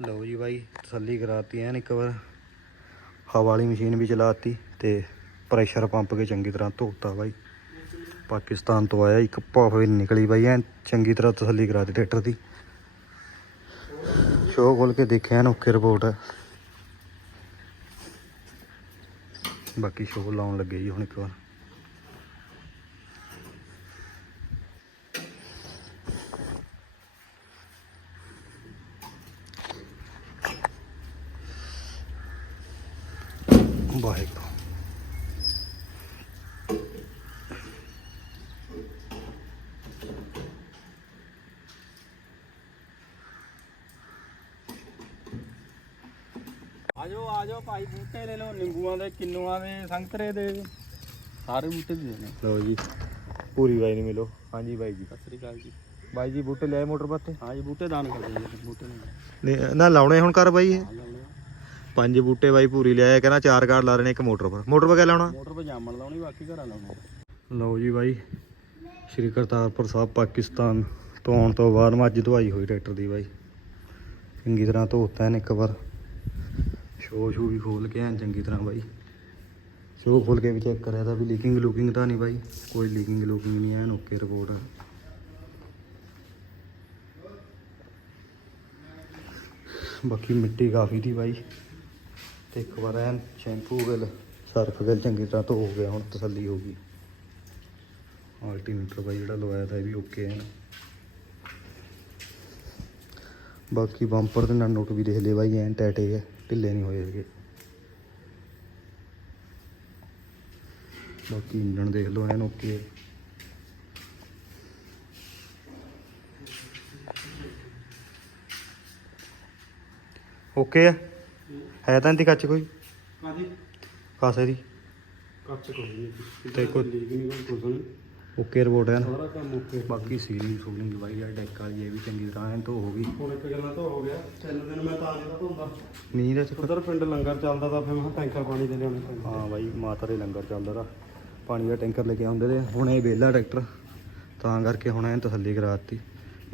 ਲਓ ਜੀ ਬਾਈ, ਤਸੱਲੀ ਕਰਾਤੀ ਐਨ ਇੱਕ ਵਾਰ। ਹਵਾ ਵਾਲੀ ਮਸ਼ੀਨ ਵੀ ਚਲਾਤੀ ਤੇ ਪ੍ਰੈਸ਼ਰ ਪੰਪ ਕੇ ਚੰਗੀ ਤਰ੍ਹਾਂ ਧੋਤਾ ਬਾਈ। ਪਾਕਿਸਤਾਨ ਤੋਂ ਆਇਆ, ਇੱਕ ਭਾਫ ਵੀ ਨਿਕਲੀ ਬਾਈ ਐਨ, ਚੰਗੀ ਤਰ੍ਹਾਂ ਤਸੱਲੀ ਕਰਾਤੀ ਟਰੈਕਟਰ ਦੀ। ਸ਼ੋਅ ਖੋਲ ਕੇ ਦੇਖਿਆ ਐਨ ਓਕੇ ਰਿਪੋਰਟ ਹੈ ਬਾਕੀ ਸ਼ੋਅ ਲਾਉਣ ਲੱਗੇ ਜੀ ਹੁਣ ਇੱਕ ਵਾਰ ਵਾਹਿਗੁਰੂ ਆਜੋ ਆਜੋ ਭਾਈ ਬੂਟੇ ਲੈ ਲਓ ਨਿੰਬੂਆਂ ਦੇ ਕਿੰਨੂਆਂ ਦੇ ਸੰਤਰੇ ਦੇ ਸਾਰੇ ਬੂਟੇ ਦੇ ਨੇ। ਲਓ ਜੀ ਪੂਰੀ ਬਾਈ ਨੂੰ ਮਿਲੋ। ਹਾਂਜੀ ਬਾਈ ਜੀ। ਸਤਿ ਸ੍ਰੀ ਅਕਾਲ ਜੀ। ਬਾਈ ਜੀ ਬੂਟੇ ਲਿਆਏ ਮੋਟਰ ਪੱਤੇ? ਹਾਂ ਜੀ ਬੂਟੇ ਦਾਨ ਕਰਦੇ ਜੀ ਬੂਟੇ ਨੇ ਨਾ ਲਾਉਣੇ ਹੁਣ ਕਰ ਬਾਈ ਇਹ? ਹਾਂ ਲਾਉਣੇ ਆ। ਪੰਜ ਬੂਟੇ ਬਾਈ ਪੂਰੀ ਲਿਆਇਆ ਕਹਿੰਦਾ ਚਾਰ ਕਾਰਡ ਲਾ ਰਹੇ ਇੱਕ ਮੋਟਰ ਪਰ। ਮੋਟਰ ਪਰ ਕਿਆ ਲਾਉਣਾ? ਮੋਟਰ 'ਤੇ ਜਾਮਣ ਲਾਉਣੀ ਬਾਕੀ ਘਰਾਂ ਲਾਉਣੇ। ਲਓ ਜੀ ਬਾਈ ਸ਼੍ਰੀ ਕਰਤਾਰਪੁਰ ਸਾਹਿਬ ਪਾਕਿਸਤਾਨ ਤੋਂ ਆਉਣ ਤੋਂ ਬਾਅਦ ਮੱਝ ਧਵਾਈ ਹੋਈ ਟਰੈਕਟਰ ਦੀ ਬਾਈ। ਚੰਗੀ ਤਰ੍ਹਾਂ ਧੋਤਾ ਇਹਨੇ ਇੱਕ ਵਾਰ। ਸ਼ੋ ਸ਼ੂ ਵੀ ਖੋਲ ਕੇ ਐਨ ਚੰਗੀ ਤਰ੍ਹਾਂ ਬਾਈ। ਸ਼ੋ ਖੋਲ ਕੇ ਵੀ ਚੈੱਕ ਕਰਿਆ ਤਾਂ ਵੀ ਲੀਕਿੰਗ ਲੂਕਿੰਗ ਤਾਂ ਨਹੀਂ ਬਾਈ। ਕੋਈ ਲੀਕਿੰਗ ਲੂਕਿੰਗ ਨਹੀਂ ਐਨ ਓਕੇ ਰਿਪੋਰਟ ਆ ਬਾਕੀ ਮਿੱਟੀ ਕਾਫੀ ਦੀ ਬਾਈ। ਤੇ ਇੱਕ ਵਾਰ ਐਨ ਸ਼ੈਂਪੂ ਗਿਲ, ਸਰਫ ਗਿਲ ਚੰਗੀ ਤਰ੍ਹਾਂ ਧੋ ਗਿਆ, ਹੁਣ ਤਸੱਲੀ ਹੋ ਗਈ। ਆਲਟੀਮੀਟਰ ਬਾਈ ਜਿਹੜਾ ਲਵਾਇਆ ਤਾਂ ਇਹ ਵੀ ਓਕੇ ਹੈ ਬਾਕੀ ਬੰਪਰ ਦੇ ਨਾਲ ਨੋਟ ਵੀ ਦੇਖ ਲਏ ਬਾਈ ਐਨ ਟੈਟੇ ਹੈ ਢਿੱਲੇ ਨਹੀਂ ਹੋਏ ਹੈਗੇ। ਬਾਕੀ ਇੰਜਣ ਦੇਖ ਲਓ ਐਨ ਓਕੇ ਹੈ। ਓਕੇ ਹੈ? ਹੈ ਤਾਂ ਇਹਦੀ ਕੱਚ ਕੋਈ? ਕਾਦੀ ਕਾਸੇ ਦੀ ਕੱਚ ਕੋਈ ਨਹੀਂ। ਤੇ ਕੋਈ- ਲੀਕ ਨਹੀਂ ਕੋਈ ਕੁਝ ਨਹੀਂ ਓਕੇ ਰਿਪੋਰਟ ਹੈ ਨਾ। ਸਾਰਾ ਕੰਮ ਓਕੇ। ਬਾਕੀ ਸੀਲਿੰਗ ਸੂਲਿੰਗ ਦਵਾਈ ਆ ਡੈਕ ਵਾਲੀ ਇਹ ਵੀ ਚੰਗੀ ਤਰ੍ਹਾਂ ਐਨ ਧੋ ਹੋ ਗਈ। ਹੁਣ ਇੱਕ ਗੱਲਾਂ ਤਾਂ ਹੋ ਗਿਆ ਤਿੰਨ ਦਿਨ ਮੈਂ ਤਾਂ ਨਹੀਂ ਧੋਂਦਾ। ਮੀਂਹ ਦਾ ਚੱਕਰ। ਉਧਰ ਪਿੰਡ ਲੰਗਰ ਚੱਲਦਾ ਤਾਂ ਫਿਰ ਮੈਂ ਟੈਂਕਰ ਪਾਣੀ ਦੇ ਲਿਆਉਣੇ ਪੈਂਦੇ। ਹਾਂ ਬਾਈ ਮਾਤਾ ਦੇ ਲੰਗਰ ਚੱਲਦਾ ਤਾ। ਪਾਣੀ ਦਾ ਟੈਂਕਰ ਲੈ ਕੇ ਆਉਂਦੇ ਤੇ ਹੁਣ ਇਹ ਵਿਹਲਾ ਟਰੈਕਟਰ ਤਾਂ ਕਰਕੇ ਹੁਣ ਐਨ ਤਸੱਲੀ ਕਰਾਤੀ।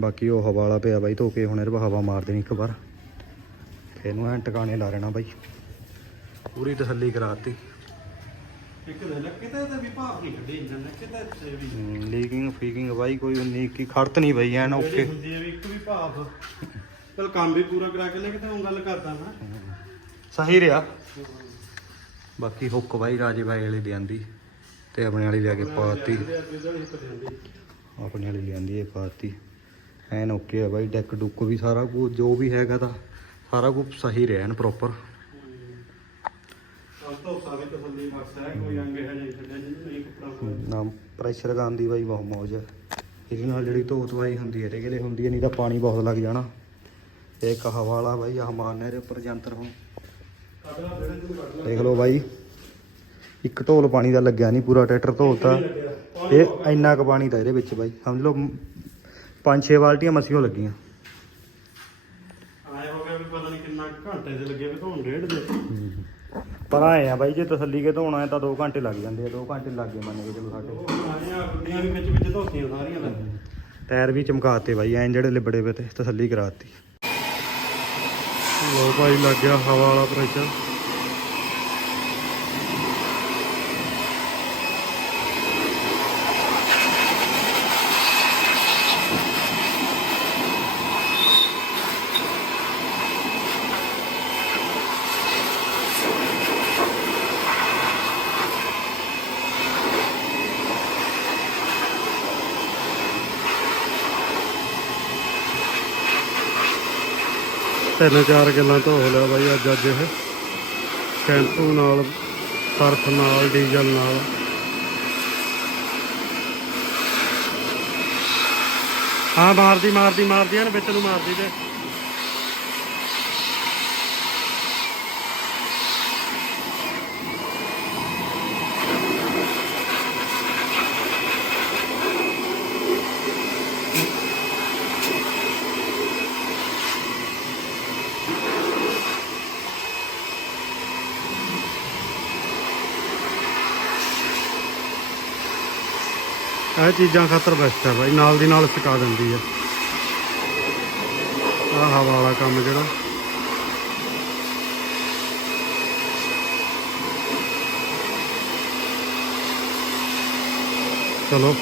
ਬਾਕੀ ਉਹ ਹਵਾ ਵਾਲਾ ਪਿਆ ਬਾਈ ਧੋ ਕੇ ਹੁਣ ਇਹਦੇ ਪਾ ਹਵਾ ਮਾਰ ਦੇਣੀ ਇੱਕ ਵਾਰ। ਫਿਰ ਇਹਨੂੰ ਐਨ ਟਿਕਾਣੇ ਲਾ ਲੈਣਾ ਬਾਈ। ਪੂਰੀ ਤਸੱਲੀ ਕਰਾਤੀ। ਇੱਕ ਦਿਨ ਕਿਤੇ ਤੇ ਵੀ ਭਾਫ ਨਹੀਂ ਕੱਢੀ ਇੰਜਨ ਨੇ ਕਿਤੇ ਤੇ ਵੀ। ਲੀਕਿੰਗ ਫੀਕਿੰਗ ਬਾਈ ਕੋਈ ਉਨੀ ਕੀ ਖੜਤ ਨਹੀਂ ਬਈ ਐਨ ਜਿਹੜੀ ਓਕੇ ਹੁੰਦੀ ਹੈ ਵੀ ਇੱਕ ਵੀ ਭਾਫ। ਚਲ ਕੰਮ ਵੀ ਪੂਰਾ ਕਰਾ ਕੇ ਲੈ ਕੇ ਤਾਂ ਉਹ ਗੱਲ ਕਰਦਾ ਮੈਂ। ਸਹੀ ਰਿਹਾ। ਬਾਕੀ ਹੁੱਕ ਬਾਈ ਰਾਜੇ ਬਾਈ ਵਾਲੀ ਲਿਆਂਦੀ ਤੇ ਆਪਣੇ ਵਾਲੀ ਲਿਆ ਕੇ ਪਾਤੀ। ਆਪਣੇ ਵਾਲੀ ਲਿਆਂਦੀ ਇਹ ਪਾਤੀ। ਐਨ ਓਕੇ ਆ ਬਾਈ ਡੈਕ ਡੁੱਕ ਵੀ ਸਾਰਾ ਕੁਝ ਜੋ ਵੀ ਹੈਗਾ ਤਾਂ ਸਾਰਾ ਕੁਝ ਸਹੀ ਰਿਹਾ ਐਨ ਪ੍ਰੋਪਰ ਤੋਂ ਸਾਰੇ ਤਸੱਲੀ ਬਖਸ਼ ਹੈ ਕੋਈ ਅੰਗ ਹੈ ਨਹੀਂ ਛੱਡਿਆ ਜਿਹਨੂੰ ਨਹੀਂ ਕੱਪੜਾ ਪਾਇਆ। ਨਾ ਪ੍ਰੈਸ਼ਰ ਗਾਨ ਦੀ ਬਾਈ ਬਹੁਤ ਮੌਜ ਹੈ ਇਹਦੇ ਨਾਲ ਜਿਹੜੀ ਧੋਤ ਵਾਈ ਹੁੰਦੀ ਹੈ ਕਿਲੇ ਹੁੰਦੀ ਹੈ ਨਹੀਂ ਤਾਂ ਪਾਣੀ ਬਹੁਤ ਲੱਗ ਜਾਣਾ। ਇਹ ਇੱਕ ਹਵਾ ਵਾਲਾ ਬਾਈ ਆਹ ਮਾਰਨੇ ਦੇ ਉੱਪਰ ਜੰਤਰ ਹੁਣ। ਦੇਖ ਲਓ ਬਾਈ ਇੱਕ ਢੋਲ ਪਾਣੀ ਦਾ ਲੱਗਿਆ ਨਹੀਂ ਪੂਰਾ ਟਰੈਕਟਰ ਧੋਤਾ। ਇਹ ਇੰਨਾ ਕੁ ਪਾਣੀ ਤਾਂ ਇਹਦੇ ਵਿੱਚ ਬਾਈ ਸਮਝ ਲਓ ਪੰਜ ਛੇ ਬਾਲਟੀਆਂ ਮਸੀਓ ਲੱਗੀਆਂ। ਆਏ ਹੋ ਗਿਆ ਵੀ ਪਤਾ ਨਹੀਂ ਕਿੰਨਾ ਘੰਟੇ ਦੇ ਲੱਗੇ ਵੀ ਧੋਣ ਡੇਢ ਪਰ ਆਏ ਆ ਬਾਈ ਜੇ ਤਸੱਲੀ ਕੇ ਧੋਣਾ ਹੈ ਤਾਂ 2 ਘੰਟੇ ਲੱਗ ਜਾਂਦੇ ਆ 2 ਘੰਟੇ ਲੱਗ ਗਏ ਮੰਨ ਕੇ ਚਲੋ ਸਾਡੇ। ਉਹ ਸਾਰੀਆਂ ਗੁੱਡੀਆਂ ਵੀ ਵਿੱਚ ਵਿੱਚ ਧੋਤੀਆਂ ਸਾਰੀਆਂ ਦਾ ਟਾਇਰ ਵੀ ਚਮਕਾਤੇ ਬਾਈ ਐਂ ਜਿਹੜੇ ਲਿਬੜੇ ਪਏ ਤੇ ਤਸੱਲੀ ਕਰਾਤੀ। ਲੋ ਭਾਈ ਲੱਗ ਗਿਆ ਹਵਾ ਵਾਲਾ ਪ੍ਰੈਸ਼ਰ ਤਿੰਨ ਚਾਰ ਗੱਲਾਂ ਧੋ ਲਿਆ ਬਾਈ ਅੱਜ ਅੱਜ ਇਹ। ਸ਼ੈਂਪੂ ਨਾਲ ਸਰਫ ਨਾਲ, ਡੀਜ਼ਲ ਨਾਲ। ਹਾਂ, ਮਾਰਦੀ ਮਾਰਦੀ ਮਾਰਦੀ ਐਨ ਵਿੱਚ ਨੂੰ ਮਾਰਦੀ ਤੇ। ਇਹ ਚੀਜ਼ਾਂ ਖਾਤਰ ਬੈਸਟ ਹੈ ਬਾਈ, ਨਾਲ ਦੀ ਨਾਲ ਸੁਕਾ ਦਿੰਦੀ ਹੈ ਆਹ ਹਵਾ ਵਾਲਾ ਕੰਮ ਜਿਹੜਾ। ਚਲੋ।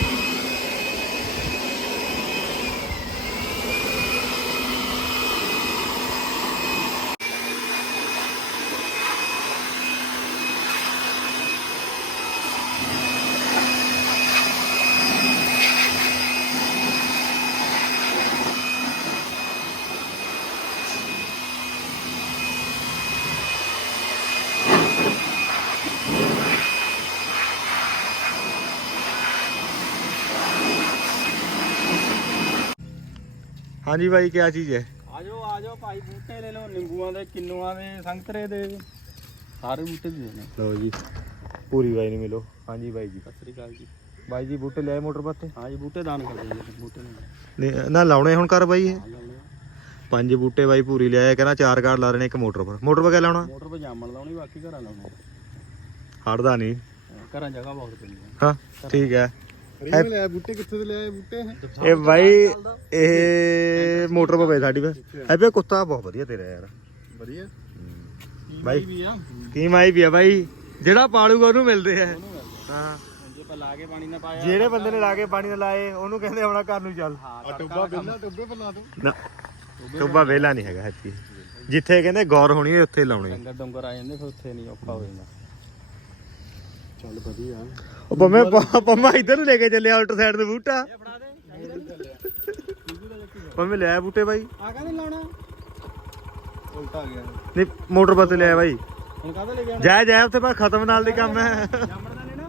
ਹਾਂਜੀ ਬਾਈ ਕੀ ਚੀਜ਼ ਹੈ? ਆਜੋ ਆਜੋ ਭਾਈ ਬੂਟੇ ਲੈ ਲਓ ਨਿੰਬੂਆਂ ਦੇ ਕਿੰਨੂਆਂ ਦੇ ਸੰਤਰੇ ਦੇ। ਸਾਰੇ ਬੂਟੇ ਦੇ ਨੇ ਲਓ ਜੀ ਪੂਰੀ ਬਾਈ ਨੂੰ ਮਿਲੋ। ਹਾਂਜੀ ਬਾਈ ਜੀ। ਸਤਿ ਸ੍ਰੀ ਅਕਾਲ ਜੀ। ਬਾਈ ਜੀ ਬੂਟੇ ਲਿਆਏ ਮੋਟਰ ਪੱਤੇ? ਹਾਂ ਜੀ ਬੂਟੇ ਦਾਨ ਕਰ ਦਿੰਦੇ ਬੂਟੇ ਨੇ ਨਹੀਂ, ਨਾ ਲਾਉਣੇ ਹੁਣ ਕਰ ਬਾਈ ਇਹ। ਪੰਜ ਬੂਟੇ ਬਾਈ ਪੂਰੀ ਲਿਆਇਆ ਕਹਿੰਦਾ ਚਾਰ ਕਾਰਡ ਲਾ ਰਹੇ ਇੱਕ ਮੋਟਰ ਪਰ। ਮੋਟਰ ਪਰ ਕਿਆ ਲਾਉਣਾ? ਮੋਟਰ 'ਤੇ ਜਾਮਣ ਲਾਉਣੀ ਬਾਕੀ ਘਰਾਂ ਲਾਉਣੇ। ਹੜਦਾ ਨਹੀਂ। ਘਰਾਂ ਜਗ੍ਹਾ ਬਹੁਤ ਪੈਂਦੀ ਹਾਂ ਠੀਕ ਹੈ। ਰੀਮ ਲਿਆ ਬੂਟੇ ਕਿੱਥੇ ਦੇ ਲਿਆ ਬੂਟੇ? ਇਹ ਬਾਈ ਇਹ ਮੋਟਰ ਪਏ ਸਾਡੀ ਵੇ ਐ ਕੁੱਤਾ ਬਹੁਤ ਵਧੀਆ ਤੇਰਾ ਯਾਰ। ਵਧੀਆ? ਬਾਈ। ਵੀ ਆ ਕੀ ਮਾਈ ਵੀ ਆ ਬਾਈ। ਜਿਹੜਾ ਪਾਲੂਗਾ ਉਹਨੂੰ ਮਿਲਦੇ ਆ। ਉਹਨੂੰ ਮਿਲਦੇ ਹਾਂ। ਜੇ ਆਪਾਂ ਲਾ ਕੇ ਪਾਣੀ ਨਾ ਪਾਇਆ ਜਿਹੜੇ ਬੰਦੇ ਨੇ ਲਾ ਕੇ ਪਾਣੀ ਨਾ ਲਾਏ ਉਹਨੂੰ ਕਹਿੰਦੇ ਆਉਣਾ ਘਰ ਨੂੰ ਚੱਲ। ਹਾਂ ਟੁੱਬਾ ਬਿੱਲਾ ਟੁੱਬੇ ਪਰ ਲਾ ਦੋ ਨਾ ਟੋਬਾ ਵੇਲਾ ਨਹੀਂ ਹੈਗਾ ਹੈਪੀ ਜਿੱਥੇ ਕਹਿੰਦੇ ਗੌਰ ਹੋਣੀ ਹੈ ਉੱਥੇ ਲਾਉਣੇ ਡੰਗਰ ਡੰਗਰ ਆ ਜਾਂਦੇ ਫਿਰ ਉੱਥੇ ਨਹੀਂ ਔਖਾ ਹੋ ਜਾਂਦਾ। ਚੱਲ ਵਧੀਆ। ਉਹ ਪੰਮੇ ਪੰਮਾ ਇੱਧਰ ਨੂੰ ਲੈ ਕੇ ਚੱਲਿਆ ਉਲਟ ਸਾਈਡ ਤੇ ਬੂਟਾ। ਇਹ ਫੜਾ ਦੇ। ਪੰਮੇ ਲਿਆ ਬੂਟੇ ਬਾਈ। ਆ ਕਹਿੰਦੇ ਲਾਉਣਾ ਉਲਟਾ ਆ ਗਿਆ। ਨਹੀਂ ਮੋਟਰ ਪਰ ਤੇ ਲਿਆ ਬਾਈ। ਹੁਣ ਕਾਹਦਾ ਲੈ ਗਿਆ ਜਾ ਜਾ ਉੱਥੇ ਬਸ ਖਤਮ ਨਾਲ ਦੀ ਕੰਮ ਹੈ। ਜਾਮਣ ਦਾ ਲੈਣਾ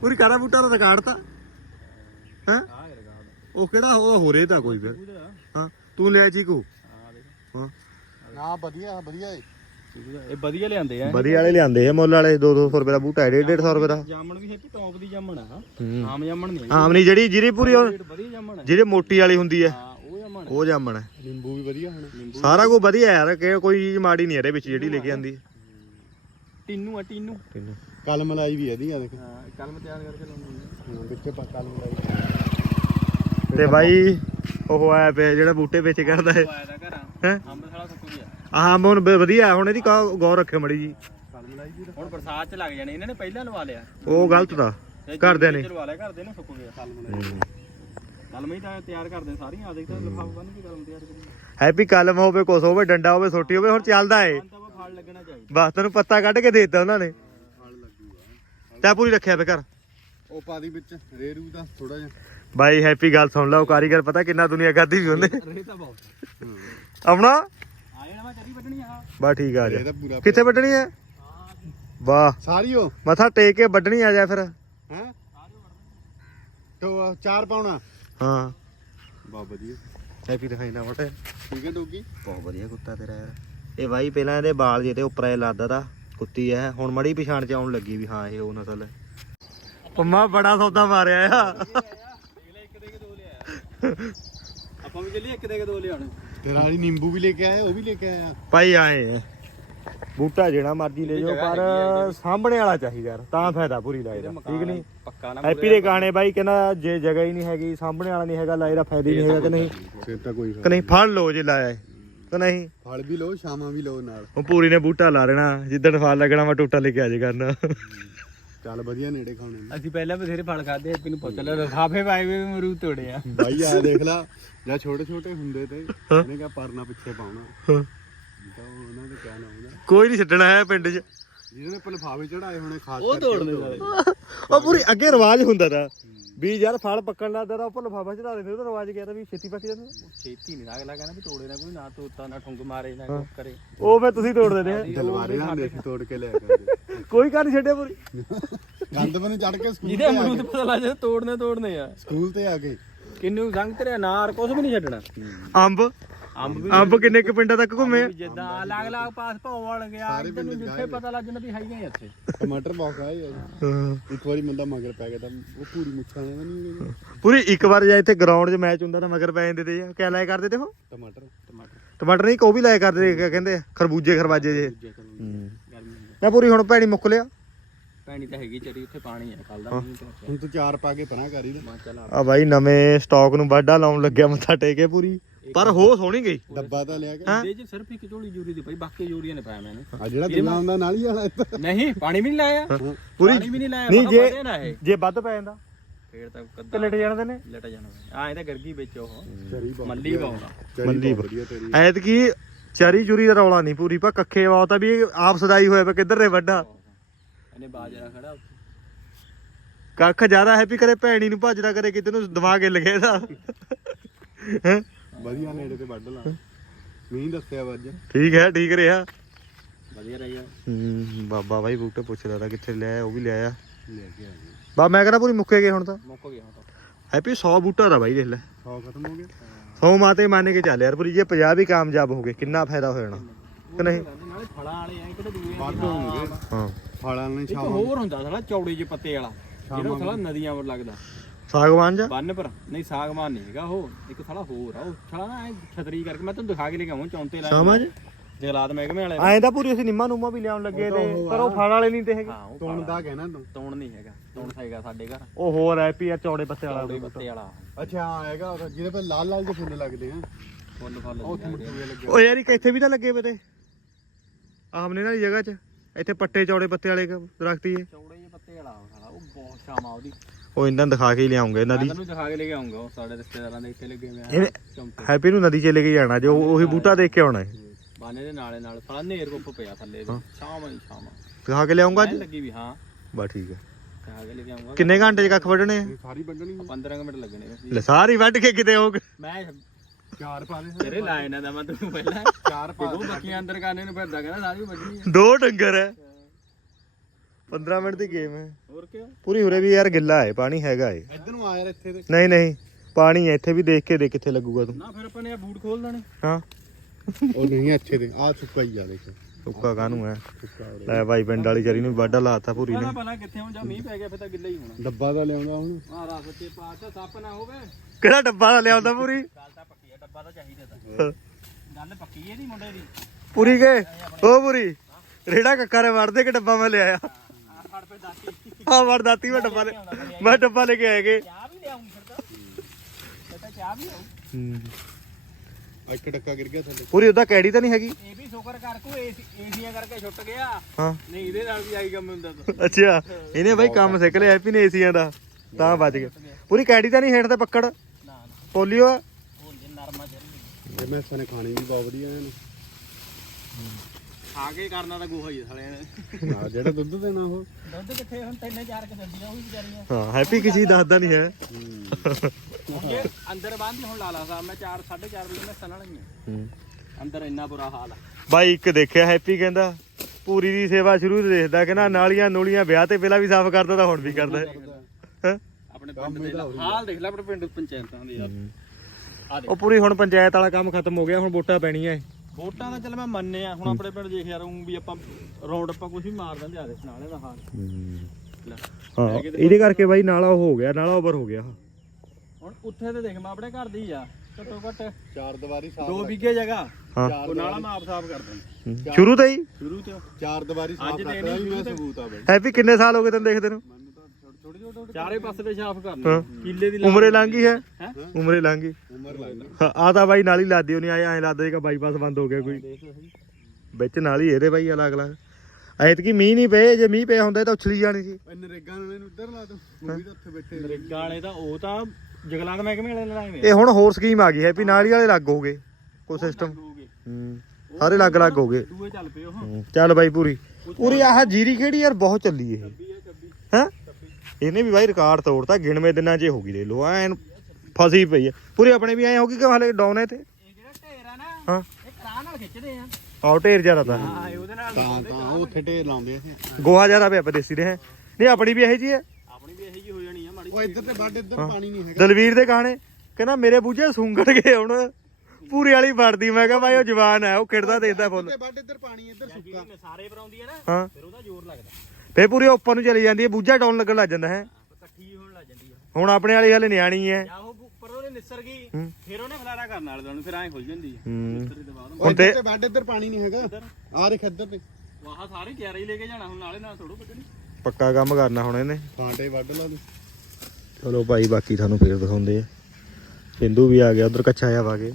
ਪੂਰੀ ਕਾਰਾ ਬੂਟਾ ਦਾ ਰਿਕਾਰਡ ਤਾਂ ਹਾਂ ਉਹ ਕਿਹੜਾ ਉਹ ਹੋ ਰੇ ਤਾਂ ਕੋਈ ਫਿਰ। ਹਾਂ ਤੂੰ ਲਿਆ ਚੀਕੂ। ਹਾਂ। ਨਾ ਵਧੀਆ ਵਧੀਆ ਏ। ਚੀਕੂ ਦਾ- ਇਹ ਵਧੀਆ ਲਿਆਂਦੇ ਆ ਵਧੀਆ ਵਾਲੇ ਲਿਆਂਦੇ ਆ ਮੁੱਲ ਵਾਲੇ 2-200 ਰੁਪਏ ਦਾ ਬੂਟਾ 150 ਰੁਪਏ ਦਾ। ਜਾਮਣ ਵੀ ਹੈਪੀ ਟੌਪ ਦੀ ਜਾਮਣ ਆ। ਹਾਂ। ਹੂੰ। ਆਮ ਜਾਮਣ ਨਹੀਂ ਆਮ ਨਹੀਂ ਜਿਹੜੀ ਜਿਹੜੀ ਪੂਰੀ ਉਹ- ਰੇਟ ਵਧੀਆ ਜਾਮਣ ਹੈ ਜਿਹੜੀ ਮੋਟੀ ਵਾਲੀ ਹੁੰਦੀ ਹੈ। ਹਾਂ ਉਹ ਜਾਮਣ ਹੈ ਉਹ ਜਾਮਣ ਹੈ। ਨਿੰਬੂ ਵੀ ਵਧੀਆ ਹੁਣ। ਨਿੰਬੂ ਸਾਰਾ ਕੁਝ ਵਧੀਆ ਯਾਰ ਕਿ ਕੋਈ ਚੀਜ਼ ਮਾੜੀ ਨਹੀਂ ਇਹਦੇ ਵਿੱਚ ਜਿਹੜੀ ਲੈ ਕੇ ਆਂਦੀ ਟੀਨੂ ਆ ਟੀਨੂ। ਕਲ ਮਲਾਈ ਵੀ ਇਹਦੀ ਆ ਦੇਖ। ਹਾਂ ਕੱਲ ਮੈਂ ਤਿਆਰ ਕਰਕੇ ਲਾਉਂਦਾ ਹਾਂ। ਵਿੱਚ ਪਾ ਕਲ ਮਲਾਈ। ਤੇ ਬਾਈ ਉਹ ਆਇਆ ਪਿਆ ਜਿਹੜਾ ਬੂਟੇ ਵਿੱਚ ਕਰਦਾ ਹੈ। ਉਹ ਆਇਆ ਦਾ ਘਰਾਂ। ਹੈਂ? ਅੰਬ ਆਹ ਹੁਣ ਬ- ਵਧੀਆ ਹੁਣ ਇਹਦੀ ਕਾ- ਗੌਰ ਰੱਖਿਓ ਮੜੀ ਜੀ। ਹੁਣ ਬਰਸਾਤ ਚ ਲੱਗ ਜਾਣੇ ਇਹਨਾਂ ਨੇ ਪਹਿਲਾਂ ਲਵਾ ਲਿਆ। ਉਹ ਗਲਤ ਦਾ ਇਹ ਘਰਦਿਆਂ ਨੇ। ਲਵਾ ਲਿਆ ਘਰਦੇ ਨੇ ਸੁੱਕ ਗਿਆ ਕੱਲ ਮੈਂ ਕੱਲ ਮੈਂ ਤਾਂ ਤਿਆਰ ਕਰਦੇ ਸਾਰੀਆਂ ਆ ਦੇਖ ਤਾਂ ਲਿਫਾਫਾ ਬੰਨ ਕੇ ਕਲਮ ਤਿਆਰ ਕਰੀ ਹੈਪੀ ਕਲਮ ਹੋਵੇ ਕੁਛ ਹੋਵੇ ਡੰਡਾ ਹੋਵੇ ਛੋਟੀ ਹੋਵੇ ਹੁਣ ਚੱਲਦਾ ਏ। ਤਾਂ ਲੱਗਣਾ ਚਾਹੀਦਾ। ਬਸ ਤੈਨੂੰ ਪੱਤਾ ਕੱਢ ਕੇ ਦੇ ਦਿੱਤਾ ਉਹਨਾਂ ਨੇ। ਤੈ ਪੂਰੀ ਰੱਖਿਆ ਵੇ ਘਰ। ਉਹ ਪਾ ਦੀ ਵਿੱਚ ਰੇਰੂ ਦਾ ਥੋੜਾ ਜਿਹਾ। ਬਾਈ ਹੈਪੀ ਗੱਲ ਸੁਣ ਲਾ ਉਹ ਕਾਰੀਗਰ ਪਤਾ ਕਿੰਨਾ ਦੁਨੀਆ ਕਰਦੀ ਵੀ ਉਹਨੇ। ਰੇ ਤਾਂ ਬਹੁਤ। ਆਪਣਾ ਆ ਵੱਢਣੀ ਆ। ਬਾ ਠੀਕ ਆ ਜਾ। ਇਹ ਤਾਂ ਪੂਰਾ ਕਿੱਥੇ ਵੱਢਣੀ ਹੈ ਵਾਹ। ਸਾਰੀ ਉਹ? ਮੱਥਾ ਟੇਕ ਕੇ ਵੱਢਣੀ ਆ ਜਾ ਫਿਰ। ਹੈ? ਤੋ ਚਾਰ ਪਾਉਣਾ। ਹਾਂ। ਬਾ ਵਧੀਆ। ਹੈਪੀ ਦਿਖਾਈ ਨਾ ਵਟੇ ਠੀਕ ਹੈ ਡੋਗੀ? ਬਹੁਤ ਵਧੀਆ ਕੁੱਤਾ ਤੇਰਾ। ਯਾਰ ਇਹ ਬਾਈ ਪਹਿਲਾਂ ਇਹਦੇ ਬਾਲ ਜੇ ਤੇ ਉੱਪਰ ਇਹ ਲੱਦਾ ਤਾ ਕੁੱਤੀ ਐ। ਹੁਣ ਮੜੀ ਪਛਾਣ ਚ ਆਉਣ ਲੱਗੀ ਵੀ ਹਾਂ ਇਹ ਉਹ ਨਸਲ ਹੈ ਪੰਮਾ ਬੜਾ ਸੌਦਾ ਮਾਰਿਆ ਆ। ਇੱਕ ਦੇ ਕੇ ਦੋ ਲਿਆ। ਆਪਾਂ ਵੀ ਚੱਲੀਏ ਇੱਕ ਦੇ ਕੇ ਦੋ ਲਿਆਉਣੇ। ਤੇਰਾ ਵਾਲੀ ਨਿੰਬੂ ਵੀ ਲੈ ਕੇ ਆਇਆ ਉਹ ਵੀ ਲੈ ਕੇ ਆਇਆ। ਭਾਈ ਆਏ ਆ। ਬੂਟਾ ਜਿਹੜਾ ਮਰਜ਼ੀ ਲੈ ਜਾਓ ਪਰ ਸਾਹਮਣੇ ਵਾਲਾ ਚਾਹੀਦਾ ਯਾਰ ਤਾਂ ਫਾਇਦਾ ਪੂਰੀ ਲਾਏ ਦਾ ਠੀਕ ਨਹੀਂ ਪੱਕਾ ਨਾ ਹੈਪੀ ਦੇ ਗਾਣੇ ਬਾਈ ਕਹਿੰਦਾ ਜੇ ਜਗ੍ਹਾ ਹੀ ਨਹੀਂ ਹੈਗੀ ਸਾਹਮਣੇ ਵਾਲਾ ਨਹੀਂ ਹੈਗਾ ਲਾਏ ਦਾ ਫਾਇਦਾ ਹੀ ਨਹੀਂ ਹੈਗਾ ਕਿ ਨਹੀਂ? ਫਿਰ ਤਾਂ ਕੋਈ ਕਿ ਨਹੀਂ ਫੜ ਲਓ ਜੇ ਲਾਇਆ। ਕਿ ਨਹੀਂ? ਫਲ ਵੀ ਲਓ ਸ਼ਾਮਾਂ ਵੀ ਲਓ ਨਾਲ। ਉਹ ਪੂਰੀ ਨੇ ਬੂਟਾ ਲਾ ਲੈਣਾ ਜਿੱਦਣ ਫਲ ਲੱਗਣਾ ਮੈਂ ਟੋਟਾ ਲੈ ਕੇ ਆ ਜੇ ਕਰਨਾ। ਚੱਲ ਵਧੀਆ ਨੇੜੇ ਖਾਣੇ ਨੂੰ। ਅਸੀਂ ਪਹਿਲਾਂ ਬਥੇਰੇ ਫਲ ਖਾਦੇ ਹੈਪੀ ਨੂੰ ਪੁੱਛ ਲਿਆ ਲਿਫਾਫੇ ਪਾਏ ਵੀ ਅਮਰੂਦ ਤੋੜੇ ਆ। ਬਾਈ ਆ ਦੇਖ ਲਾ ਜਾਂ ਛੋਟੇ ਛੋਟੇ ਹੁੰਦੇ ਤੇ ਇਹਨੇ ਕਿਹਾ ਪਰਨਾ ਪਿੱਛੇ ਪਾਉਣਾ। ਤਾਂ ਉਹ ਉਹਨਾਂ ਦੇ ਕੋਈ ਨਹੀਂ ਛੱਡਣਾ ਹੈ ਪਿੰਡ 'ਚ। ਜਿਹਦੇ ਨੇ ਪਲਫਾਵੇ ਚੜਾਏ ਹੋਣੇ ਖਾਸ ਉਹ ਤੋੜਨੇ ਵਾਲੇ। ਉਹ ਪੂਰੀ ਅੱਗੇ ਰਿਵਾਜ ਹੁੰਦਾ ਤਾ। ਵੀ ਯਾਰ ਫਲ ਪੱਕਣ ਲੱਗਦਾ ਤਾਂ ਉੱਪਰ ਲਫਾਫਾ ਚੜਾ ਦਿੰਦੇ ਉਹਦਾ ਰਿਵਾਜ ਗਿਆ ਤਾਂ ਵੀ ਛੇਤੀ ਪੱਕ ਜਾਂਦਾ ਛੇਤੀ ਨਹੀਂ ਅਗਲਾ ਕਹਿੰਦਾ ਵੀ ਤੋੜੇ ਨਾ ਕੋਈ ਨਾ ਤੋਤਾ ਨਾ ਠੁੰਗ ਮਾਰੇ ਨਾ ਕਰੇ। ਉਹ ਫੇ ਤੁਸੀਂ ਤੋੜ ਦਿੰਦੇ ਆ। ਦਲਵਾਰੇ ਨਾਲ। ਦੇਖ ਤੋੜ ਕੇ ਲਿਆ ਕਰਦੇ ਕੋਈ ਘਰ ਨਹੀਂ ਛੱਡਿਆ ਪੂਰੀ। ਕੰਧ ਬਨ ਚੜ ਕੇ ਸਕੂਲ ਜਿਹਦੇ ਅਮਰੂਦ ਪਤਾ ਲੱਗ ਤੋੜਨੇ ਤੋੜਨੇ ਆ। ਸਕੂਲ ਤੇ ਆ ਗਏ। ਕਿੰਨੂ ਸੰਗ ਤੇਰੇ ਅਨਾਰ ਕੁਝ ਵੀ ਨਹੀਂ ਛੱਡਣਾ। ਅੰਬ। ਅੰਬ ਵੀ ਅੰਬ ਕਿੰਨੇ ਕੁ ਪਿੰਡਾਂ ਤੱਕ ਘੁੰਮੇ? ਆ? ਜਿੱਦਾਂ ਅਲੱਗ ਅਲੱਗ ਪਾਸ ਭੌਵਣ ਗਿਆ ਇੱਧਰ ਨੂੰ ਜਿੱਥੇ ਪਤਾ ਲੱਗ ਜਾਂਦਾ ਵੀ ਹੈਗੇ ਆ ਇੱਥੇ। ਟਮਾਟਰ ਬਹੁਤ ਆਏ ਆ ਜੀ। ਹਾਂ। ਇੱਕ ਵਾਰੀ ਬੰਦਾ ਮਗਰ ਪੈ ਗਿਆ ਤਾਂ ਉਹ ਪੂਰੀ ਮੁੱਛਾਂ ਨਾਲ ਨਹੀਂ ਗਈ ਪੂਰੀ ਇੱਕ ਵਾਰ ਜਾ ਇੱਥੇ ਗਰਾਊਂਡ 'ਚ ਮੈਚ ਹੁੰਦਾ ਤਾਂ ਮਗਰ ਪੈ ਜਾਂਦੇ ਤੇ ਯਾਰ ਕਿਆ ਲਾਇਆ ਕਰਦੇ ਤੇ ਉਹ? ਟਮਾਟਰ। ਟਮਾਟਰ। ਟਮਾਟਰ ਨਹੀਂ ਕੋ ਵੀ ਲਾਇਆ ਕਰਦੇ ਕਿਆ ਕਹਿੰਦੇ ਆ, ਖਰਬੂਜੇ ਖਰਵਾਜੇ ਜੇ। ਦੂਜੇ ਕੋਲ ਹੂੰ। ਗਰਮੀ ਹੁੰਦਾ। ਮੈਂ ਪੂਰੀ ਹੁਣ ਭੈਣੀ ਮੁੱਕ ਲਿਆ। ਪੈਣੀ ਤਾਂ ਹੈਗੀ ਚਰੀ ਉੱਥੇ ਪਾਣੀ ਹੈ ਕੱਲ ਦਾ ਮੀਂਹ ਤੇ ਹੁਣ ਤੂੰ ਚਾਰ ਪਾ ਕੇ ਪਰਾਂ ਕਰੀ ਲੈ। ਮਾ ਚੱਲ ਆ। ਆ ਬਾਈ ਨਵੇਂ ਸਟਾਕ ਨੂੰ ਵਾਢਾ ਲਾਉਣ ਲੱਗਿਆ ਮੱਥਾ ਟੇਕੇ ਪੂਰੀ। ਪਰ ਹੋ ਸੋਹਣੀ ਗਈ। ਡੱਬਾ ਤਾਂ ਲਿਆ ਕੇ। ਇਹਦੇ ਚ ਸਿਰਫ ਇੱਕ ਝੋਲੀ ਯੂਰੀ ਦੀ ਪਈ ਬਾਕੀ ਯੂਰੀਆ ਨੇ ਪਾਇਆ ਮੈਨੇ। ਆ ਜਿਹੜਾ ਦੁਨਾ ਹੁੰਦਾ ਨਾਲ ਹੀ ਵਾਲਾ ਇੱਧਰ। ਨਹੀਂ ਪਾਣੀ ਵੀ ਨਹੀਂ ਲਾਇਆ। ਪੂਰੀ ਪਾਣੀ ਵੀ ਨਹੀਂ ਲਾਇਆ ਨਹੀਂ ਜੇ ਜੇ ਵੱਧ ਪੈ ਜਾਂਦਾ ਫੇਰ ਤਾਂ ਤੇ ਕੱਦਾ ਲਟ ਜਾਣਦੇ ਨੇ ਲਟ ਜਾਣਾ ਆ ਇਹ ਤਾਂ ਗਰਗੀ ਵਿੱਚ ਉਹ। ਚਰੀ ਬਹੁਤ ਮੱਲੀ ਪਾਉਣਾ ਚਰੀ ਮੱਲੀ ਵਧੀਆ ਤੇਰੀ। ਐਤਕੀ ਚਰੀ ਚੂਰੀ ਦਾ ਰੌਲਾ ਨਹੀਂ ਪੂਰੀ ਪਾ ਕੱਖੇ ਆ ਵੀ ਇਹ ਆਪ ਸਦਾਈ ਹੋਇਆ ਪਿਆ ਕਿੱਧਰ ਨੇ ਵੱਡਾ ਇਹਨੇ ਬਾਜਰਾ ਖੜਾ ਉੱਥੇ। ਕੱਖ ਜ਼ਿਆਦਾ ਹੈਪੀ ਕਰੇ ਭੈਣੀ ਨੂੰ ਭੱਜਦਾ ਕਰੇ ਕਿਤੇ ਨੂੰ ਦਿਮਾਗ ਹਿੱਲ ਗਿਆ ਇਹਦਾ। ਹੈਂ? ਵਧੀਆ ਨੇੜੇ ਤੇ ਵੱਢ ਲਾ। ਮੀਂਹ ਦੱਸਿਆ ਵੱਜ ਠੀਕ ਹੈ ਠੀਕ ਰਿਹਾ। ਵਧੀਆ ਰਹੀ ਹੂੰ ਬਾਬਾ ਬਾਈ ਬੂਟੇ ਪੁੱਛਦਾ ਤਾ ਕਿੱਥੇ ਲਿਆ ਉਹ ਵੀ ਲਿਆਇਆ। ਲੈ ਕੇ ਆ ਗਏ ਬਾ ਮੈਂ ਕਹਿੰਦਾ ਪੂਰੀ ਮੁੱਕੇ ਗਏ ਹੁਣ ਤਾਂ। ਮੁੱਕ ਗਿਆ ਹੁਣ ਤਾਂ। ਹੈਪੀ 100 ਬੂਟਾ ਦਾ ਬਾਈ ਦੇਖ ਲੈ। 100 ਖਤਮ ਹੋ ਗਿਆ? 100 ਮਾਤੇ ਮੰਨ ਕੇ ਚੱਲ ਯਾਰ ਪੂਰੀ ਜੇ 50 ਵੀ ਕਾਮਯਾਬ ਹੋ ਗਏ ਕਿੰਨਾ ਫਾਇਦਾ ਹੋ ਜਾਣਾ। ਕਿ ਨਹੀਂ? ਨਾਲੇ ਫਲਾਂ ਵਾਲੇ ਆ ਕਿਹੜੇ ਦੂਏ ਵੱਧ ਹੋਣਗੇ ਹਾਂ। ਫਲਾਂ ਨੇ ਇੱਕ ਛਾਵਾਂ ਹੋਰ ਹੁੰਦਾ ਸਾਲਾ ਚੌੜੇ ਜਿਹੇ ਪੱਤੇ ਵਾਲਾ। ਜਿਹੜਾ ਸਾਲਾ ਨਦੀਆਂ ਪਰ ਲੱਗਦਾ। ਸਾਗਵਾਨ ਜਾ? ਬੰਨ ਪਰ ਨਹੀਂ ਸਾਗਮਾਨ ਨਹੀਂ ਹੈਗਾ ਉਹ। ਇੱਕ ਸਾਲਾ ਹੋਰ ਆ ਉਹ ਸਾਲਾ ਨਾ ਐਂ ਛਤਰੀ ਕਰਕੇ ਮੈਂ ਤੈਨੂੰ ਦਿਖਾ ਕੇ ਲੈ ਕੇ ਆਉਂ ਚੌਂਤੇ ਲਾਇਆ ਸਮਝ ਜਗਲਾਤ ਮਹਿਕਮੇ ਵਾਲੇ ਐਂ ਤਾਂ ਪੂਰੀ ਅਸੀਂ ਨਿੰਮਾ ਨੂਮਾ ਵੀ ਲਿਆਉਣ ਲੱਗੇ ਤੇ ਪਰ ਉਹ ਫਲ ਵਾਲੇ ਨਹੀਂ ਤੇ ਹੈਗੇ। ਹਾਂ ਉਹ ਤੋਣ ਦਾ ਕਹਿਣਾ ਤੂੰ। ਤੌਣ ਨਹੀਂ ਹੈਗਾ ਤੌਣ ਹੈਗਾ ਸਾਡੇ ਘਰ। ਉਹ ਹੋਰ ਹੈਪੀ ਆ ਚੌੜੇ ਪੱਤੇ ਵਾਲਾ। ਚੌੜੇ ਪੱਤੇ ਵਾਲਾ। ਅੱਛਾ ਹਾਂ ਹੈਗਾ ਉਹ ਜਿਹਦੇ ਪਰ ਲਾਲ ਲਾਲ ਜਿਹੇ ਫੁੱਲ ਲੱਗਦੇ ਆ। ਫੁੱਲ ਫੁੱਲ ਉੱਥੇ ਮਟੂਏ ਲੱਗੇ। ਉਹ ਯਾਰ ਇੱਕ ਇੱਥੇ ਵੀ ਤਾਂ ਲੱਗੇ ਤੇ। ਆਮਨੇ ਵਾਲੀ ਜਗ੍ਹਾ 'ਚ। ਇੱਥੇ ਪੱਟੇ ਚੌੜੇ ਪੱਤੇ ਵਾਲੇ ਦਰਖਤ ਹੀ ਹੈ। ਚੌੜੇ ਜਿਹੇ ਪੱਤੇ ਵਾਲਾ ਉਹ ਸਾਲਾ ਉਹ ਬਹੁਤ ਸ਼ਾਮਾ ਉਹਦੀ। ਉਹ ਇਹਨਾਂ ਦਿਖਾ ਕੇ ਹੀ ਲਿਆਉਂਗੇ ਇਹਨਾਂ ਮੈਂ ਦੀ ਤੈਨੂੰ ਦਿਖਾ ਕੇ ਲੈ ਕੇ ਆਉਂਗਾ ਉਹ ਸਾਡੇ ਰਿਸ਼ਤੇਦਾਰਾਂ ਦੇ ਇੱਥੇ ਲੱਗੇ ਹੋਏ ਆ ਇਹਨੇ- ਚੌਂਤੇ ਹੈਪੀ ਨੂੰ ਨਦੀ 'ਚ ਲੈ ਕੇ ਜਾਣਾ ਜੋ ਉਹੀ ਬੂਟਾ ਦੇਖ ਕੇ ਆਉਣਾ ਹੈ। ਬਾਨੇ ਦੇ ਨਾਲੇ ਨਾਲ ਸਾਲਾ ਨੇਰ ਕੁੱਪ ਪਿਆ ਥੱਲੇ ਦੇ ਸ਼ਾਮ ਹੀ ਸ਼ਾਮ ਦਿਖਾ ਕੇ ਲਿਆਉਂਗਾ ਅੱਜ? ਲੱਗੀ ਵੀ ਹਾਂ। ਬਸ ਠੀਕ ਹੈ। ਦਿਖਾ ਕੇ ਲੈ ਕੇ ਆਉਂਗਾ। ਕਿੰਨੇ ਘੰਟੇ 'ਚ ਕੱਖ ਵੱਢਣੇ ਸਾਰੀ ਵੱਢਣੀ 15 ਕੁ ਮਿੰਟ ਲੱਗਣੇ ਬਸ ਲੈ ਸਾਰੀ ਵੱਢ ਕੇ ਕਿਤੇ ਹੋ ਮੈਂ ਚਾਰ ਪਾ ਦੇ ਤੇਰੇ ਲਾਏ ਨਾ ਦਾ ਮੈਂ ਤੈਨੂੰ ਪਹਿਲਾਂ ਚਾਰ ਪਾ ਉਹ ਬੱਕੀਆਂ ਅੰਦਰ ਕਰਨੇ ਨੂੰ ਫਿਰਦਾ ਕਹਿੰਦਾ ਸਾਰੀ ਵੱਜਣੀ ਆ ਦੋ ਡੰਗਰ ਹੈ। 15 ਮਿੰਟ ਦੀ ਗੇਮ ਹੈ। ਹੋਰ ਕੀ ਪੂਰੀ ਉਰੇ ਵੀ ਯਾਰ ਗਿੱਲਾ ਹੈ ਪਾਣੀ ਹੈਗਾ ਹੈ ਇੱਧਰ ਨੂੰ ਆ ਯਾਰ ਇੱਥੇ ਤੇ ਨਹੀਂ ਨਹੀਂ ਪਾਣੀ ਹੈ ਇੱਥੇ ਵੀ ਦੇਖ ਕੇ ਦੇ ਕਿੱਥੇ ਲੱਗੂਗਾ ਤੂੰ। ਨਾ ਫਿਰ ਆਪਾਂ ਨੇ ਇਹ ਬੂਟ ਖੋਲ ਦੇਣੇ। ਹਾਂ। ਉਹ ਨਹੀਂ ਅੱਛੇ ਤੇ ਆ ਸੁੱਕਾ ਹੀ ਆ ਦੇਖ। ਸੁੱਕਾ ਕਾਹਨੂੰ ਹੈ। ਲੈ ਬਾਈ ਪਿੰਡ ਵਾਲੀ ਚਰੀ ਨੂੰ ਵਾਢਾ ਲਾਤਾ ਪੂਰੀ ਨੇ। ਪਹਿਲਾਂ ਕਿੱਥੇ ਹੁਣ ਜਾਂ ਮੀਂਹ ਪੈ ਗਿਆ ਫਿਰ ਤਾਂ ਗਿੱਲਾ ਹੀ ਹੋਣਾ। ਡੱਬਾ ਤਾਂ ਲਿਆਉਂਦਾ ਹੁਣ। ਆ ਰਸ ਤੇ ਪਾ ਕੇ ਸੱਪ ਨਾ ਹੋਵੇ। ਕਿਹੜਾ ਡੱਬਾ ਦਾ ਲਿਆਉਂਦਾ ਪੂਰੀ? ਚਾਹੀਦਾ ਤਾਂ। ਗੱਲ ਪੱਕੀ ਮੁੰਡੇ ਦੀ? ਪੂਰੀ ਕੇ? ਓ ਪੂਰੀ। ਰੇੜਾ ਕੱਕਾ ਰੇ ਵੜਦੇ ਕਿ ਡੱਬਾ ਮੈਂ ਲਿਆਇਆ? ਆ ਫੜ ਪੇ ਦਾਤੀ ਆ ਵੜ ਦਾਤੀ ਮੈਂ ਡੱਬਾ ਲੈ ਮੈਂ ਡੱਬਾ ਲੈ ਕੇ ਆਏਗੇ ਚਾਹ ਵੀ ਲਿਆਉਂ ਫਿਰ ਤਾਂ। ਤਾਂ ਚਾਹ ਵੀ ਆਉਂ ਆ ਇੱਕ ਡੱਕਾ ਗਿਰ ਗਿਆ ਥੱਲੇ। ਪੂਰੀ ਉਹਦਾ ਕੈੜੀ ਤਾਂ ਨਹੀਂ ਹੈਗੀ? ਇਹ ਵੀ ਸ਼ੁਕਰ ਕਰ ਕੋ ਏਸੀਆਂ ਕਰਕੇ ਛੁੱਟ ਗਿਆ। ਹਾਂ। ਨਹੀਂ ਇਹਦੇ ਨਾਲ ਵੀ ਆਈ ਕੰਮ ਹੁੰਦਾ ਤਾਂ। ਅੱਛਾ ਇਹਨੇ ਬਾਈ ਕੰਮ ਸਿੱਖ ਲਿਆ ਹੈਪੀ ਨੇ ਏਸੀਆਂ ਦਾ। ਤਾਂ ਬਚ ਗਿਆ। ਪੂਰੀ ਕੈੜੀ ਤਾਂ ਨਹੀਂ ਹੇਠ ਤੇ ਪੱਕੜ? ਨਾ ਨਾ। ਪੋਲੀਓ ਆ ਹੋਰ ਜੇ ਨਰਮਾ ਚੱਲੀ ਇਹ ਮੈਂ ਸਨੇ ਖਾਣੀ ਵੀ ਬਹੁਤ ਵਧੀਆ ਇਹਨੂੰ ਖਾ ਕੇ ਕਰਨਾ ਤਾਂ ਗੋਹਾ ਹੀ ਆ ਸਾਲਿਆਂ ਨੇ। ਆ ਜਿਹੜਾ ਦੁੱਧ ਦੇਣਾ ਉਹ। ਦੁੱਧ ਕਿੱਥੇ ਹੁਣ ਤਿੰਨ ਚਾਰ ਕ ਦਿੰਦੀਆਂ ਉਹ ਵੀ ਵਿਚਾਰੀਆਂ। ਹਾਂ ਹੈਪੀ ਕਿਸੇ ਦੱਸਦਾ ਨਹੀਂ ਹੈ। ਹੁਣ ਜੇ ਅੰਦਰ ਬੰਦ ਹੁਣ ਲਾ ਲਾ ਸਾਹਿਬ ਮੈਂ 4 4.5 ਵਜੇ ਮੈਂ ਸਨਣ ਲਈਆਂ ਅੰਦਰ ਇੰਨਾ ਬੁਰਾ ਹਾਲ ਆ। ਬਾਈ ਇੱਕ ਦੇਖਿਆ ਹੈਪੀ ਕਹਿੰਦਾ ਪੂਰੀ ਦੀ ਸੇਵਾ ਸ਼ੁਰੂ ਤੋਂ ਦੇਖਦਾ ਕਹਿੰਦਾ ਨਾਲੀਆਂ ਨੂਲੀਆਂ ਵਿਆਹ ਤੇ ਪਹਿਲਾਂ ਵੀ ਸਾਫ਼ ਕਰਦਾ ਤਾਂ ਹੁਣ ਵੀ ਕਰਦਾ। ਹੈ ਹੈਂ? ਆਪਣੇ ਪਿੰਡ ਦੇ ਹਾਲ ਦੇਖ ਲੈ ਆਪਣੇ ਪਿੰਡ ਪੰਚਾਇਤਾਂ ਦੇ ਯਾਰ। ਉਹ ਪੂਰੀ ਹੁਣ ਪੰਚਾਇਤ ਵਾਲਾ ਕੰਮ ਖਤਮ ਹੋ ਗਿਆ ਹੁਣ ਵੋਟਾਂ ਪੈਣੀਆਂ ਏ। ਵੋਟਾਂ ਦਾ ਚੱਲ ਮੈਂ ਮੰਨਿਆ ਹੁਣ ਆਪਣੇ ਪਿੰਡ ਦੇਖ ਯਾਰ ਵੀ ਆਪਾਂ ਰੌਂਡ ਆਪਾਂ ਕੁਝ ਵੀ ਮਾਰ ਦਿੰਦੇ ਆ ਦੇ ਨਾਲੇ ਦਾ ਹਾਲ। ਲੈ ਹਾਂ ਇਹਦੇ ਕਰਕੇ ਬਾਈ ਨਾਲਾ ਉਹ ਹੋ ਗਿਆ ਨਾਲਾ ਓਵਰ ਹੋ ਗਿਆ ਹੁਣ ਉੱਥੇ ਤੇ ਦੇਖ ਮੈਂ ਆਪਣੇ ਘਰ ਦੀ ਆ ਘੱਟੋ ਘੱਟ ਚਾਰ ਦੀਵਾਰੀ ਸਾਫ਼ 2 ਵਿਗੇ ਜਗ੍ਹਾ। ਹਾਂ। ਉਹ ਨਾਲਾ ਮੈਂ ਆਪ ਸਾਫ਼ ਕਰ ਦਿੰਦਾ। ਸ਼ੁਰੂ ਤੋਂ ਹੀ? ਸ਼ੁਰੂ ਤੋਂ। ਚਾਰ ਦੀਵਾਰੀ ਸਾਫ਼ ਅੱਜ ਕਰਦਾ ਵੀ ਮੈਂ ਸਬੂਤ ਆ ਬਾਈ। ਹੈਪੀ ਕਿੰਨੇ ਸਾਲ ਹੋ ਗਏ ਤੈਨੂੰ ਦੇਖਦੇ ਨੂੰ? ਚਾਰੇ ਪਾਸੇ ਤੇ ਸਾਫ਼ ਕਰਨਾ। ਕਿੱਲੇ ਦੀ ਉਮਰੇ ਲੰਘ ਗਈ ਹੈ? ਹੈ? ਉਮਰੇ ਲੱਗਦਾ ਆ ਤਾਂ ਬਾਈ ਨਾਲ ਹੀ ਲਾਦੇ ਨਹੀਂ ਆਏ ਐਂ ਲੱਗਦਾ ਕਿ ਬਾਈਪਾਸ ਬੰਦ ਹੋ ਗਿਆ ਕੋਈ। ਵਿੱਚ ਨਾਲ ਹੀ ਇਹਦੇ ਬਾਈ ਅਲੱਗ ਅਲੱਗ। ਐਤਕੀ ਮੀਂਹ ਨਹੀਂ ਪਏ ਜੇ ਮੀਂਹ ਪਿਆ ਹੁੰਦਾ ਤਾਂ ਉਛਲੀ ਜਾਣੀ ਸੀ। ਇਹ ਨਰੇਗਾ ਨੂੰ ਇਹਨੂੰ ਇੱਧਰ ਲਾ ਦੋ ਉਹ ਵੀ ਤਾਂ ਉੱਥੇ ਬੈਠੇ ਨਰੇਗਾ ਵਾਲੇ ਤਾਂ ਉਹ ਤਾਂ ਜਗਲਾਤ ਮਹਿਕਮੇ ਵਾਲੇ ਲੜਾਏ ਵੇ। ਇਹ ਹੁਣ ਹੋਰ ਸਕੀਮ ਆ ਗਈ ਹੈਪੀ ਨਾਲ ਹੀ ਵਾਲੇ ਲੱਗ ਹੋਗੇ ਕੋਈ ਸਿਸਟਮ ਹੂੰ ਸਾਰੇ ਅਲੱਗ ਅਲੱਗ ਹੋ ਗਏ। ਦੂਏ ਚੱਲ ਪਏ ਉਹ। ਹੂੰ, ਚੱਲ ਬਾਈ ਪੂਰੀ। ਪੂਰੀ ਆਹ ਜੀਰੀ ਖੇੜੀ ਯਾਰ ਬਹੁਤ ਚੱਲੀ ਇਹ। 26 26 ਹੈ ਇਹਨੇ ਵੀ ਬਾਈ ਰਿਕਾਰਡ ਤੋੜਤਾ ਗਿਣਵੇਂ ਦਿਨਾਂ 'ਚ ਹੋ ਗਈ ਦੇ ਲੋ ਐਨ ਫਸੀ ਪਈ ਹੈ ਪੂਰੀ ਆਪਣੇ ਵੀ ਐ ਹੋ ਗਈ ਕਿ ਹਾਲੇ ਡਾਊਨ ਹੈ ਤੇ? ਇਹ ਜਿਹੜਾ ਢੇਰ ਆ ਨਾ ਹਾਂ। ਇਹ ਕਰਾਂ ਨਾਲ ਖਿੱਚਦੇ ਆ। ਆਉ ਢੇਰ ਜ਼ਿਆਦਾ ਤਾਂ। ਹਾਂ ਇਹ ਉਹਦੇ ਨਾਲ ਤਾਂ ਤਾਂ ਉਹ ਉੱਥੇ ਢੇਰ ਲਾਉਂਦੇ ਆ ਗੋਹਾ ਜ਼ਿਆਦਾ ਪਿਆ ਪਦੇਸੀ ਦੇ ਹੈ। ਨਹੀਂ ਆਪਣੀ ਵੀ ਇਹੋ ਜੀ ਹੈ। ਆਪਣੀ ਵੀ ਇਹੀ ਜੀ ਹੋ ਜਾਣੀ ਆ ਮਾੜੀ ਉਹ ਇੱਧਰ ਤੇ ਵੱਡ ਇੱਧਰ ਪਾਣੀ ਨਹੀਂ ਹੈਗਾ। ਦਲਵੀਰ ਦੇ ਗਾਣੇ ਕਹਿੰਦਾ ਮੇਰੇ ਬੂਝੇ ਸੁੰਗੜ ਗਏ ਹੁਣ। ਪੂਰੀ ਵਾਲੀ ਵੜਦੀ ਮੈਂ ਕਿਹਾ ਭਾਈ ਉਹ ਜਵਾਨ ਹੈ ਉਹ ਖਿੜਦਾ ਦੇਖਦਾ ਫੁੱਲ। ਤੇ ਵੱਡ ਇੱਧਰ ਪਾਣੀ ਇੱਧਰ ਸੁੱਕਾ। ਨਾ ਹਾਂ। ਫਿਰ ਉਹਦਾ ਜ਼ੋਰ ਲੱਗਦਾ। ਫੇਰ ਪੂਰੀ ਉੱਪਰ ਨੂੰ ਚਲੀ ਜਾਂਦੀ ਹੈ ਬੂਝਾ ਡਾਊਨ ਲੱਗਣ ਲੱਗ ਜਾਂਦਾ ਹੈ। ਇਕੱਠੀ ਹੋਣ ਲੱਗ ਜਾਂਦੀ ਆ ਹੁਣ ਆਪਣੇ ਵਾਲੀ ਹਲੇ ਨਿਆਣੀ ਹੈ। ਜਾਂ ਉਹ ਉੱਪਰ ਉਹਨੇ ਨਿਸਰ ਗਈ ਹੂੰ। ਫਿਰ ਉਹਨੇ ਫਲਾਰਾ ਕਰਨ ਵਾਲੇ ਨੂੰ ਫਿਰ ਐਂ ਖੁੱਲ ਜਾਂਦੀ ਆ ਹੂੰ। ਨਿਸਰ ਦੇ ਬਾਅਦ ਉਹ ਹੁਣ ਤੇ ਇੱਧਰ ਤੇ ਵੱਡ ਇੱਧਰ ਪਾਣੀ ਨਹੀਂ ਹੈਗਾ। ਆ ਦੇਖ ਇੱਧਰ ਤੇ। ਵਾਹ ਸਾਰੇ ਕਿਆਰੇ ਹੀ ਲੈ ਕੇ ਜਾਣਾ ਹੁਣ ਨਾਲੇ ਨਾਲ ਥੋੜੋ ਕੱਢਣੀ ਪੱਕਾ ਕੰਮ ਕਰਨਾ ਹੁਣ ਇਹਨੇ। ਕਾਂਟੇ ਵੱਢ ਲਾ ਤੂੰ ਚਲੋ ਭਾਈ ਬਾਕੀ ਤੁਹਾਨੂੰ ਫੇਰ ਦਿਖਾਉਂਦੇ ਆ। ਸਿੰਧੂ ਵੀ ਆ ਗਿਆ ਉਧਰ ਕੱਚਾ ਆ ਵਾ ਕੇ।